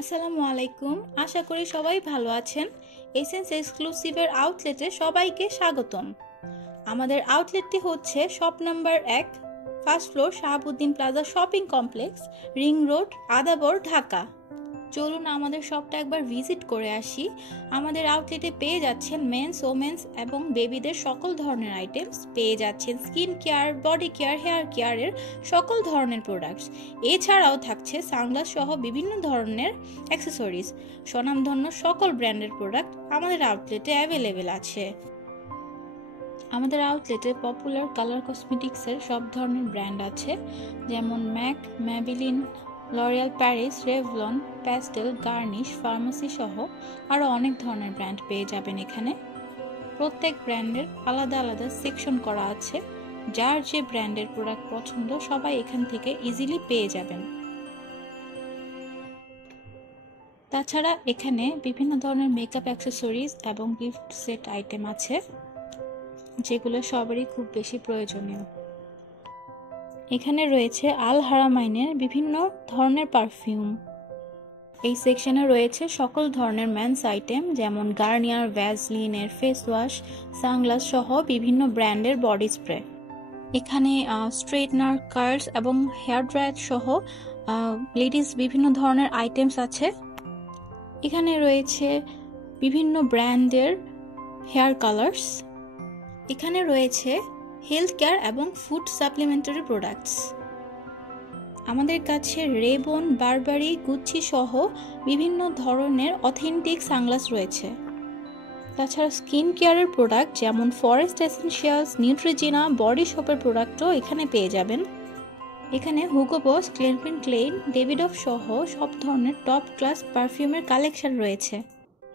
আসসালামু আলাইকুম। আশা করি সবাই ভালো আছেন। এসেন্স এক্সক্লুসিভের আউটলেটে সবাইকে স্বাগতম। আমাদের আউটলেটটি হচ্ছে shop number 1, first floor, Shahabuddin plaza shopping complex, ring road, Adabor, Dhaka. চলুন আমাদের শপটা একবার ভিজিট করে আসি। আমাদের আউটলেটে পেয়ে যাচ্ছেন মেন্স, ওমেন্স এবং বেবিদের সকল ধরনের আইটেমস, পেয়ে যাচ্ছেন skin care, body care, hair কেয়ারের সকল ধরনের প্রোডাক্টস। এছাড়াও থাকছে সানগ্লাস সহ বিভিন্ন ধরনের অ্যাক্সেসরিজ। স্বনামধন্য সকল ব্র্যান্ডের প্রোডাক্ট আমাদের আউটলেটে অ্যাভেলেবেল আছে। আমাদের আউটলেটে পপুলার কালার কসমেটিক্সের সব ধরনের ব্র্যান্ড আছে, যেমন MAC, Maybelline, L'Oreal Paris, Revlon, Pastel, Garnier, Farmasi সহ আরও অনেক ধরনের ব্র্যান্ড পেয়ে যাবেন এখানে। প্রত্যেক ব্র্যান্ডের আলাদা আলাদা সেকশন করা আছে। যার যে ব্র্যান্ডের প্রোডাক্ট পছন্দ সবাই এখান থেকে ইজিলি পেয়ে যাবেন। তাছাড়া এখানে বিভিন্ন ধরনের মেকআপ অ্যাক্সেসরিজ এবং গিফট সেট আইটেম আছে, যেগুলো সবারই খুব বেশি প্রয়োজনীয়। এখানে রয়েছে আল হারামাইনের বিভিন্ন ধরনের পারফিউম। এই সেকশনে রয়েছে সকল ধরনের মেন্স আইটেম, যেমন গার্নিয়ার, ভ্যাসলিনের ফেস ওয়াশ, সানগ্লাস সহ বিভিন্ন ব্র্যান্ডের বডি স্প্রে। এখানে স্ট্রেটনার, কার্লস এবং হেয়ার ড্রায়ার সহ লেডিস বিভিন্ন ধরনের আইটেমস আছে। এখানে রয়েছে বিভিন্ন ব্র্যান্ডের হেয়ার কালার্স। এখানে রয়েছে হেলথ কেয়ার এবং ফুড সাপ্লিমেন্টারি প্রোডাক্টস। আমাদের কাছে রেবন, বারবারি, গুচ্ছি সহ বিভিন্ন ধরনের অথেন্টিক সানগ্লাস রয়েছে। তাছাড়া স্কিন কেয়ারের প্রোডাক্ট যেমন ফরেস্ট এসেনশিয়ালস, নিউট্রিজিনা, বডি শপের প্রোডাক্টও এখানে পেয়ে যাবেন। এখানে হুগো বস, ক্লেনপিন ক্লেইন, ডেভিডফ সহ সব ধরনের টপ ক্লাস পারফিউমের কালেকশন রয়েছে।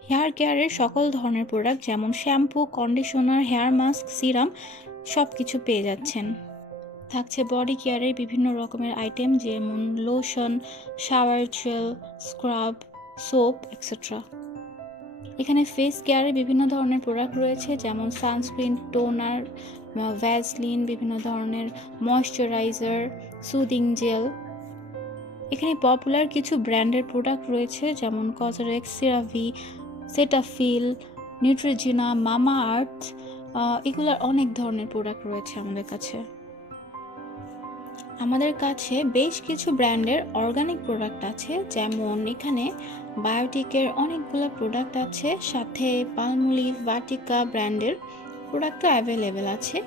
হেয়ার কেয়ারের সকল ধরনের প্রোডাক্ট যেমন shampoo, conditioner, hair mask, serum সব কিছু পেয়ে যাচ্ছেন। থাকছে বডি কেয়ারের বিভিন্ন রকমের আইটেম, যেমন lotion, shower gel, scrub, soap etcetera. এখানে ফেস কেয়ারের বিভিন্ন ধরনের প্রোডাক্ট রয়েছে, যেমন সানস্ক্রিন, টোনার, ভ্যাসলিন, বিভিন্ন ধরনের ময়শ্চারাইজার, সুদিং জেল। এখানে পপুলার কিছু ব্র্যান্ডের প্রোডাক্ট রয়েছে, যেমন কজরেক্স, সিরাভি, সেটাফিল, নিউট্রিজিনা, মামা আর্থ, এগুলোর অনেক ধরনের প্রোডাক্ট রয়েছে আমাদের কাছে। আমাদের কাছে বেশ কিছু ব্র্যান্ডের অর্গানিক প্রোডাক্ট আছে, যেমন এখানে বায়োটিকের অনেকগুলো প্রোডাক্ট আছে, সাথে পালমোলিভ, ভাটিকা ব্র্যান্ডের প্রোডাক্টও অ্যাভেলেবেল আছে।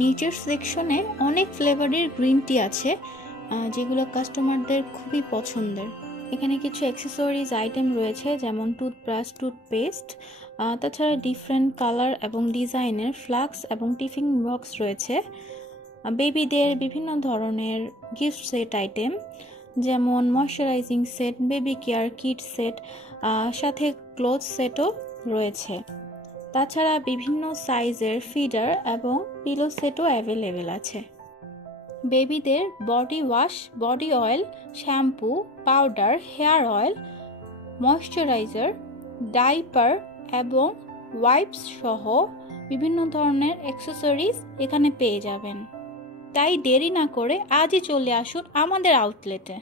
নিচের সেকশনে অনেক ফ্লেভারের গ্রিন টি আছে, যেগুলো কাস্টমারদের খুবই পছন্দের। এখানে কিছু অ্যাক্সেসরিজ আইটেম রয়েছে, যেমন টুথব্রাশ, টুথপেস্ট। তাছাড়া ডিফারেন্ট কালার এবং ডিজাইনের ফ্লাস্ক এবং টিফিন বক্স রয়েছে। বেবিদের বিভিন্ন ধরনের গিফট সেট আইটেম, যেমন moisturising set, baby care kit set, সাথে ক্লোথ সেটও রয়েছে। তাছাড়া বিভিন্ন সাইজের ফিডার এবং পিলো সেটও অ্যাভেলেবেল আছে। বেবিদের body wash, body oil, shampoo, powder, hair oil, moisturiser, diaper এবং ওয়াইপস সহ বিভিন্ন ধরনের অ্যাক্সেসরিজ এখানে পেয়ে যাবেন। তাই দেরি না করে আজই চলে আসুন আমাদের আউটলেটে।